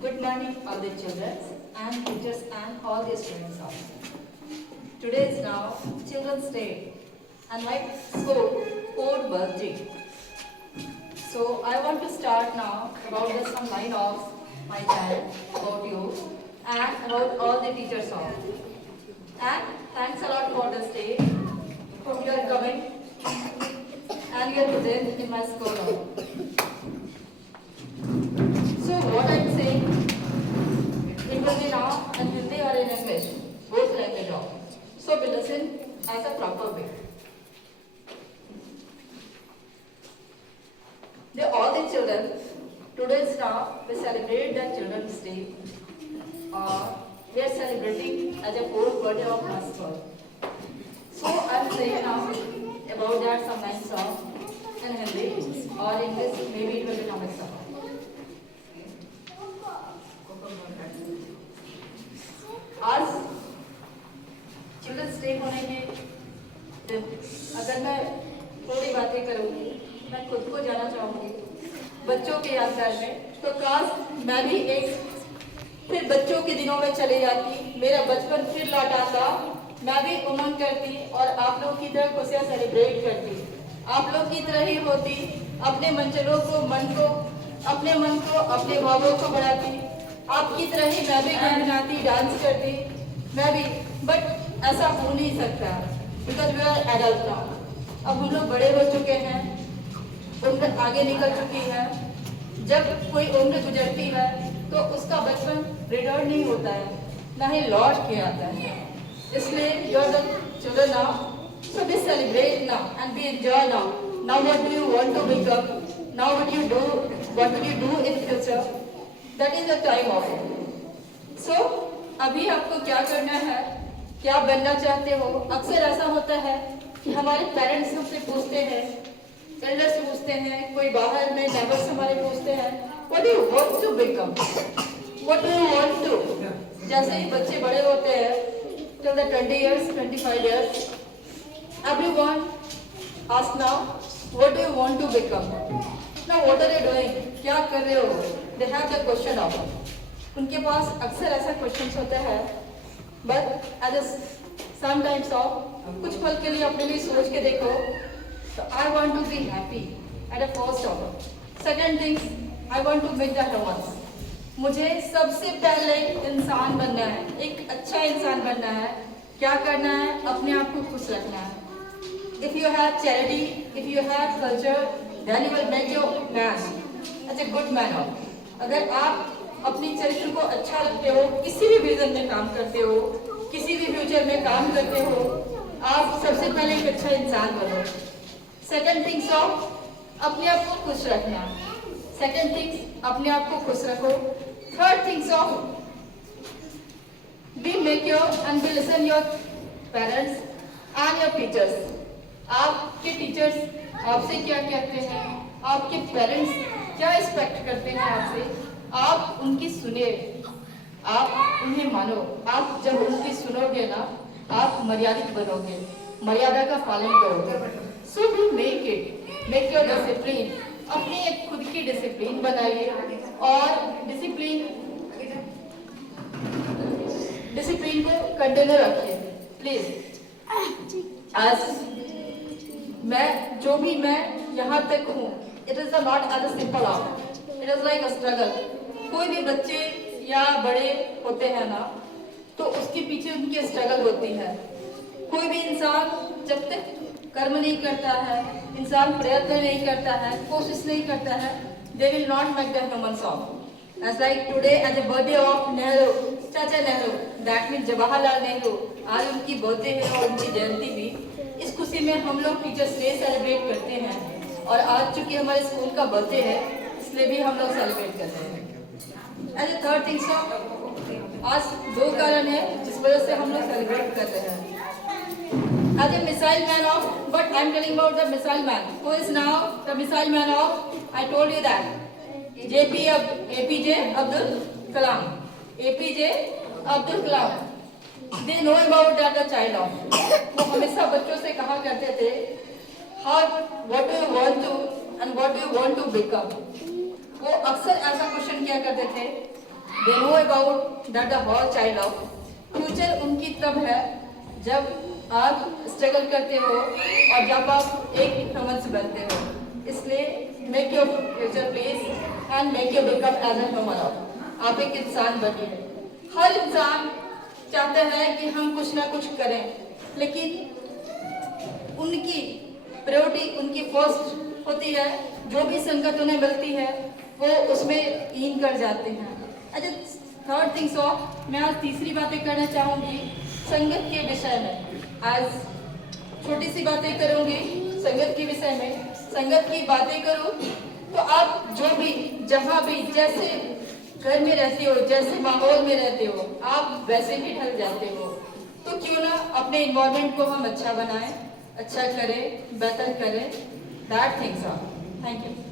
Good morning, all the children and teachers and all the students also. Today is now Children's Day and my school 4th birthday. So I want to start now about the some line of my child, about you and about all the teachers also. And thanks a lot for this day, for your coming and your presence in my school. So what I'm saying, it will be now in Hindi or in English, both language of. So we listen as a proper way. All the children, today is now we celebrate the Children's Day. We are celebrating as a 4th birthday of my school. So I'm saying now about that some lines of in Hindi or English, maybe it will become a song. आज children's day होने के दिन अगर मैं थोड़ी बातें करूंगी, मैं खुद को जाना चाहूंगी बच्चों के यादगार में, तो काश मैं भी एक फिर बच्चों के दिनों में चले जाती, मेरा बचपन फिर लौट आता, मैं भी उमंग करती और आप लोग की तरह खुशियां सेलिब्रेट करती, आप लोग की तरह ही होती, अपने मंचलों को अपने मन को अपने भावों को बढ़ाती, आपकी तरह ही मैं भी गुनगुनाती, डांस करती, मैं भी, बट ऐसा हो नहीं सकता because we are adult now. अब हम लोग बड़े हो चुके हैं, उम्र आगे निकल चुकी है. जब कोई उम्र गुजरती है तो उसका बचपन रिटर्न नहीं होता है, ना ही लौट के आता है. इसलिए you are the children now, so be celebrate now and be enjoy now. Now what do you want to become, now what will you do in future, that is the time of it. So अभी आपको क्या करना है, क्या बनना चाहते हो. अक्सर ऐसा होता है कि हमारे पेरेंट्स हमसे पूछते हैं, एल्डर्स पूछते हैं, कोई बाहर में नेबर्स हमारे पूछते हैं, what do you want to become, what do you want to. जैसे ही बच्चे बड़े होते हैं till the 20 years 25 years, everyone ask now what do you want to become. Now what are you doing, क्या कर रहे हो, they have the question of उनके पास अक्सर ऐसा क्वेश्चन होता है. बट एज समटाइम्स ऑफ कुछ पल के लिए अपने लिए सोच के देखो, तो I want to be happy at a first of. Second things, I want to make the humans. मुझे सबसे पहले इंसान बनना है, एक अच्छा इंसान बनना है. क्या करना है, अपने आप को खुश रखना है. If you have charity, if you have culture, then you will make your man as a good man. अगर आप अपनी चरित्र को अच्छा रखते हो, किसी भी विजन में काम करते हो, किसी भी फ्यूचर में काम करते हो, आप सबसे पहले एक अच्छा इंसान बनो. सेकंड थिंग्स ऑफ अपने आप को खुश रखना. सेकंड थिंग्स, अपने आप को खुश रखो. Third things of be make your and be listen your parents and your teachers. आपके टीचर्स आपसे क्या कहते हैं, आपके पेरेंट्स क्या एक्सपेक्ट करते हैं आपसे, आप उनकी सुनिए, आप उन्हें मानो. आप जब उनकी सुनोगे ना, आप मर्यादित बनोगे, मर्यादा का पालन करोगे. So we make it, make your discipline. अपनी एक खुद की डिसिप्लिन बनाइए और डिसिप्लिन को कंटिन्यू रखिए प्लीज. आज मैं यहाँ तक हूँ, it is not as a simple art, it is like a struggle. कोई भी बच्चे या बड़े होते हैं ना, तो उसके पीछे उनकी स्ट्रगल होती है. कोई भी इंसान जब तक कर्म नहीं करता है, इंसान प्रयत्न नहीं करता है, कोशिश नहीं करता है, they will not make the human song. As like today as a birthday of Nehru, चाचा नेहरू, that means जवाहरलाल नेहरू, आज उनकी बर्थडे है और उनकी जयंती भी. इस खुशी में हम लोग टीचर्स डे सेलिब्रेट करते हैं और आज चूंकि हमारे स्कूल का बर्थडे है इसलिए भी हम लोग सेलिब्रेट करते हैं. As a third things of, आज 2 कारण है जिस वजह से हम लोग सेलिब्रेट कर रहे हैं. As a missile man of, but I am telling about the missile man. Who is now the missile man of? I told you that. APJ Abdul Kalam. APJ Abdul Kalam. They know about that the child of. वो हमेशा बच्चों से कहा करते थे, how what do you want to and what do you want to become. वो अक्सर ऐसा क्वेश्चन किया करते थे, they know about that the whole child of future उनकी तब है जब आप स्ट्रगल करते हो और जब आप एक ह्यूमन बनते हो। इसलिए make your future please and make your become as a human. आप एक इंसान बनिए। हर इंसान चाहता है कि हम कुछ ना कुछ करें, लेकिन उनकी प्रायोरिटी उनकी फर्स्ट होती है। जो भी संगत उन्हें मिलती है वो उसमें लीन कर जाते हैं। अच्छा, थर्ड थिंग्स ऑफ मैं आज तीसरी बातें करना चाहूँगी संगत के विषय में। आज छोटी सी बातें करूँगी संगत के विषय में। संगत की बातें करूँ तो आप जो भी जहाँ भी जैसे घर में रहते हो, जैसे माहौल में रहते हो, आप वैसे भी ढल जाते हो। तो क्यों ना अपने इन्वायरमेंट को हम अच्छा बनाएं, अच्छा करें, बेहतर करें। That things are. Thank you.